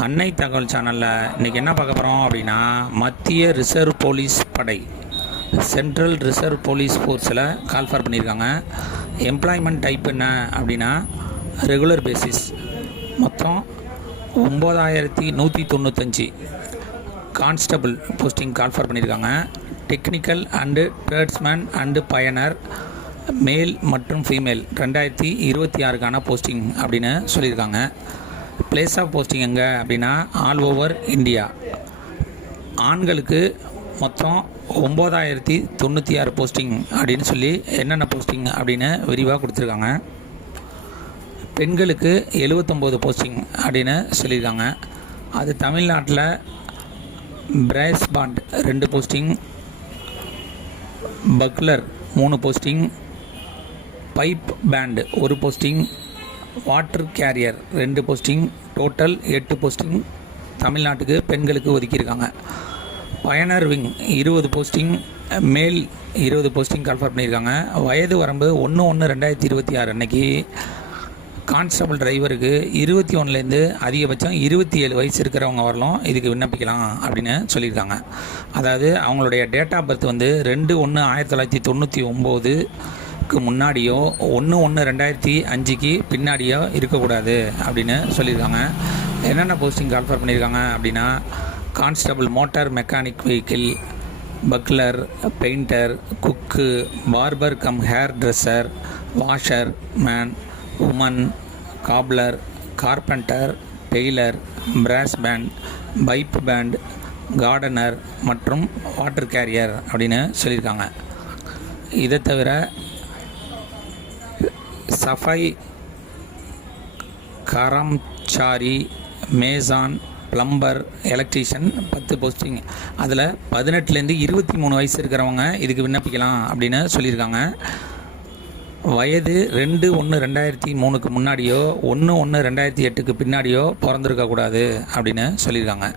அன்னை தகவல் சேனலில் இன்றைக்கி என்ன பார்க்க போகிறோம் அப்படின்னா, மத்திய ரிசர்வ் போலீஸ் படை சென்ட்ரல் ரிசர்வ் போலீஸ் ஃபோர்ஸில் கால்ஃபர் பண்ணியிருக்காங்க. எம்ப்ளாய்மெண்ட் டைப் என்ன அப்படின்னா ரெகுலர் பேசிஸ். மொத்தம் 9195 கான்ஸ்டபிள் போஸ்டிங் கால்ஃபர் பண்ணியிருக்காங்க. டெக்னிக்கல் அண்டு ட்ரேட்ஸ்மேன் அண்டு பயனர் மேல் மற்றும் ஃபீமேல் 2026க்கான போஸ்டிங் அப்படின்னு சொல்லியிருக்காங்க. பிளேஸ் ஆஃப் போஸ்டிங் எங்கே அப்படின்னா ஆல் ஓவர் இந்தியா. ஆண்களுக்கு மொத்தம் 9096 போஸ்டிங் அப்படின்னு சொல்லி என்னென்ன போஸ்டிங் அப்படின்னு விரிவாக கொடுத்துருக்காங்க. பெண்களுக்கு 79 போஸ்டிங் அப்படின்னு சொல்லியிருக்காங்க. அது தமிழ்நாட்டில் brass band 2 posting, bugler 3 posting, pipe band 1 posting, water carrier 2 posting, total 8 posting தமிழ்நாட்டுக்கு பெண்களுக்கு ஒதுக்கியிருக்காங்க. பயனர் விங் 20 போஸ்டிங், மேல் 20 போஸ்டிங் கால்ஃபர் பண்ணியிருக்காங்க. வயது வரம்பு 1/1/2026 அன்னைக்கு கான்ஸ்டபிள் டிரைவருக்கு 21லேருந்து அதிகபட்சம் 27 வயசு இருக்கிறவங்க வரலாம் இதுக்கு விண்ணப்பிக்கலாம் அப்படின்னு சொல்லியிருக்காங்க. அதாவது அவங்களுடைய டேட் ஆஃப் பர்த் 2/1/1999 முன்னாடியோ 1/1/2005 பின்னாடியோ இருக்கக்கூடாது அப்படின்னு சொல்லியிருக்காங்க. என்னென்ன போஸ்டிங் கால்ஃபர் பண்ணியிருக்காங்க அப்படின்னா constable motor mechanic vehicle, bugler, painter, cook, barber cum hair dresser, washer man, woman, cobbler, carpenter, tailor, brass band, pipe band, gardener மற்றும் வாட்டர் கேரியர் அப்படின்னு சொல்லியிருக்காங்க. இதை தவிர safai karamchari, mason, plumber, electrician 10 posting. அதில் 18லேருந்து 23 வயசு இருக்கிறவங்க இதுக்கு விண்ணப்பிக்கலாம் அப்படின்னு சொல்லியிருக்காங்க. வயது 2/1/2003 முன்னாடியோ 1/1/2008 பின்னாடியோ பிறந்திருக்கக்கூடாது அப்படின்னு சொல்லியிருக்காங்க.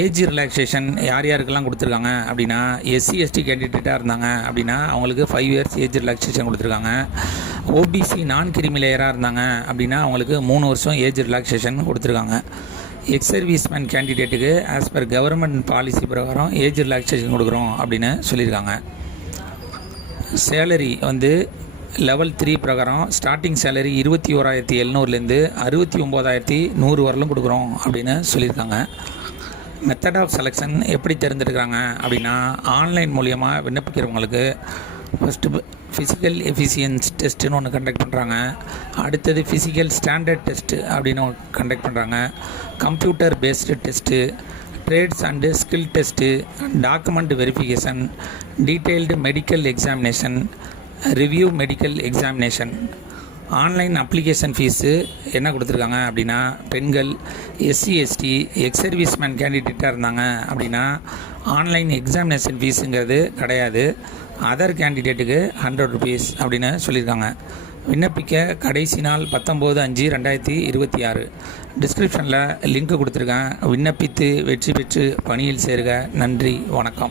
ஏஜ் ரிலாக்ஸேஷன் யார் யாருக்கெல்லாம் கொடுத்துருக்காங்க அப்படின்னா SC/ST கேண்டிடேட்டாக இருந்தாங்க அப்படின்னா அவங்களுக்கு 5 இயர்ஸ் ஏஜ் ரிலாக்ஸேஷன் கொடுத்துருக்காங்க. OBC நான் கிரிமி லேயராக இருந்தாங்க அப்படின்னா அவங்களுக்கு 3 வருஷம் ஏஜ் ரிலாக்ஸேஷன் கொடுத்துருக்காங்க. எக்ஸ் சர்வீஸ்மேன் கேண்டிடேட்டுக்கு ஆஸ் பர் கவர்மெண்ட் பாலிசி பிரகாரம் ஏஜ் ரிலாக்ஸேஷன் கொடுக்குறோம் அப்படின்னு சொல்லியிருக்காங்க. சேலரி லெவல் 3 பிரகாரம் ஸ்டார்டிங் சேலரி 21,700லேருந்து 69,100 வரலும் கொடுக்குறோம் அப்படின்னு சொல்லியிருக்காங்க. மெத்தட் ஆஃப் செலெக்ஷன் எப்படி தேர்ந்தெடுக்கிறாங்க அப்படின்னா ஆன்லைன் மூலியமாக விண்ணப்பிக்கிறவங்களுக்கு ஃபஸ்ட்டு ஃபிசிக்கல் எஃபிஷியன்ஸ் டெஸ்ட்டுன்னு ஒன்று கண்டக்ட் பண்ணுறாங்க. அடுத்தது ஃபிசிக்கல் ஸ்டாண்டர்ட் டெஸ்ட்டு அப்படின்னு கண்டக்ட் பண்ணுறாங்க. Computer based test, trades and skill test, document verification, detailed medical examination, review medical examination. Online application fees என்ன கொடுத்துருக்காங்க அப்படின்னா பெண்கள், SC/ST, எக்ஸ் சர்வீஸ்மேன் கேண்டிடேட்டாக இருந்தாங்க அப்படின்னா ஆன்லைன் எக்ஸாமினேஷன் ஃபீஸுங்கிறது கிடையாது. அதர் கேண்டிடேட்டுக்கு 100 rupees அப்படின்னு சொல்லியிருக்காங்க. விண்ணப்பிக்க கடைசி நாள் 19/5/2026. டிஸ்கிரிப்ஷனில் லிங்க் கொடுத்துருக்கேன். விண்ணப்பித்து வெற்றி பெற்று பணியில் சேருக. நன்றி, வணக்கம்.